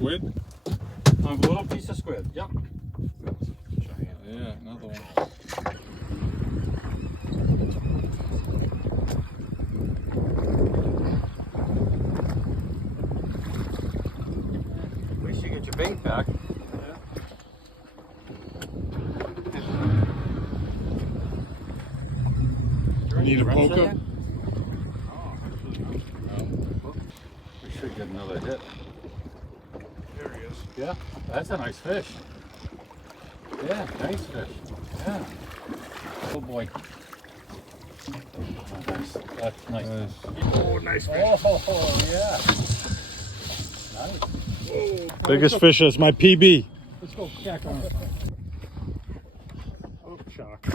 squid? A little piece of squid, yep. Giant. Yeah, another one. At least you get your bait back. Need a poker? We should get another hit. There he is. Yeah, that's a nice fish. Yeah, nice fish. Yeah. Oh boy. Oh, that's nice. Oh, nice fish. Oh, yeah. Nice. Biggest fish is my PB. Let's go back on it. Oh, shark.